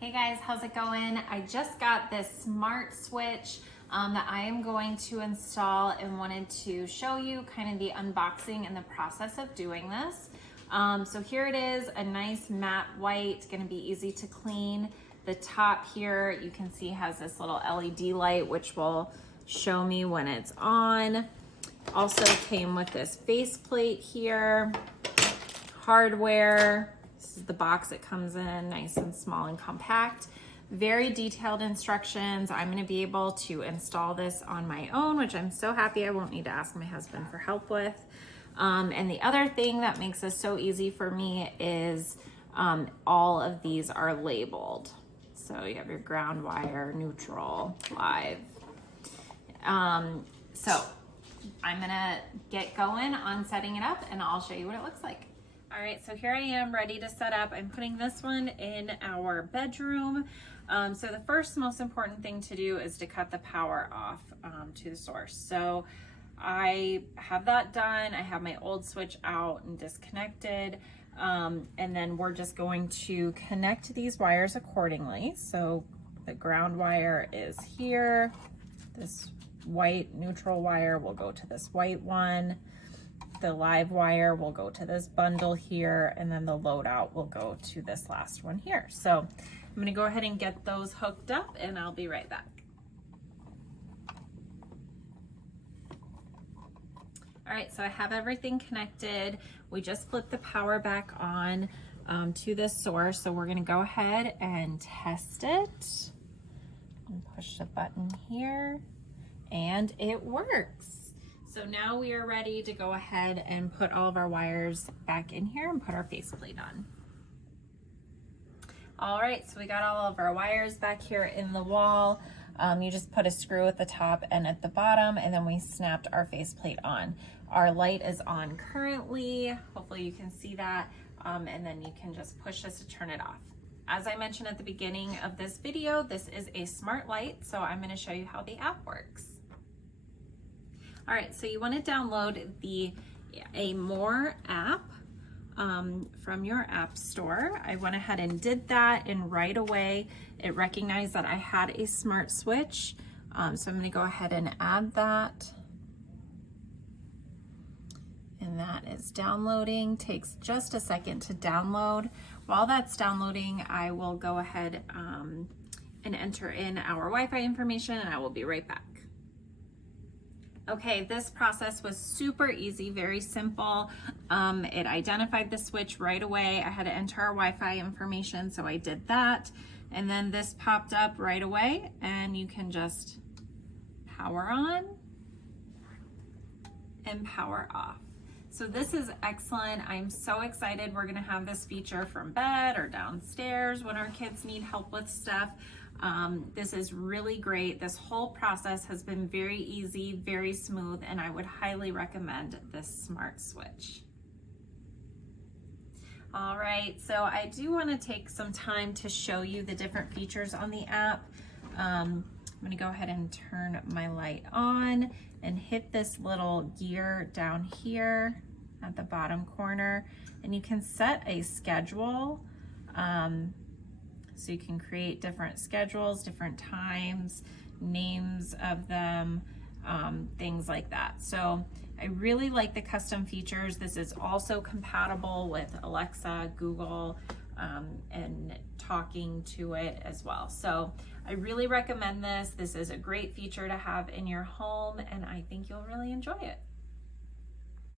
Hey guys, how's it going? I just got this smart switch that I am going to install and wanted to show you kind of the unboxing and the process of doing this. So here it is, a nice matte white, gonna be easy to clean. The top here, you can see has this little LED light, which will show me when it's on. Also came with this faceplate here, hardware. This is the box it comes in, nice and small and compact. Very detailed instructions. I'm gonna be able to install this on my own, which I'm so happy I won't need to ask my husband for help with. And the other thing that makes this so easy for me is all of these are labeled. So you have your ground wire, neutral, live. So I'm gonna get going on setting it up and I'll show you what it looks like. All right, so here I am ready to set up. I'm putting this one in our bedroom. So the first most important thing to do is to cut the power off to the source. So I have that done. I have my old switch out and disconnected. And then we're just going to connect these wires accordingly. So the ground wire is here. This white neutral wire will go to this white one. The live wire will go to this bundle here, and then the loadout will go to this last one here. So I'm gonna go ahead and get those hooked up and I'll be right back. All right, so I have everything connected. We just flipped the power back on to this source. So we're gonna go ahead and test it. And push the button here, and it works. So now we are ready to go ahead and put all of our wires back in here and put our faceplate on. All right, so we got all of our wires back here in the wall. You just put a screw at the top and at the bottom, and then we snapped our faceplate on. Our light is on currently. Hopefully you can see that. And then you can just push this to turn it off. As I mentioned at the beginning of this video, this is a smart light, so I'm gonna show you how the app works. All right, so you want to download a More app from your app store. I went ahead and did that, and right away it recognized that I had a smart switch. So I'm going to go ahead and add that. And that is downloading. Takes just a second to download. While that's downloading, I will go ahead and enter in our Wi-Fi information, and I will be right back. Okay, this process was super easy, very simple. It identified the switch right away. I had to enter our Wi-Fi information, so I did that. And then this popped up right away, and you can just power on and power off. So this is excellent. I'm so excited. We're gonna have this feature from bed or downstairs when our kids need help with stuff. This is really great. This whole process has been very easy, very smooth, and I would highly recommend this smart switch. All right, so I do want to take some time to show you the different features on the app. I'm going to go ahead and turn my light on and hit this little gear down here at the bottom corner, and you can set a schedule. So you can create different schedules, different times, names of them, things like that. So I really like the custom features. This is also compatible with Alexa, Google, and talking to it as well. So I really recommend this. This is a great feature to have in your home, and I think you'll really enjoy it.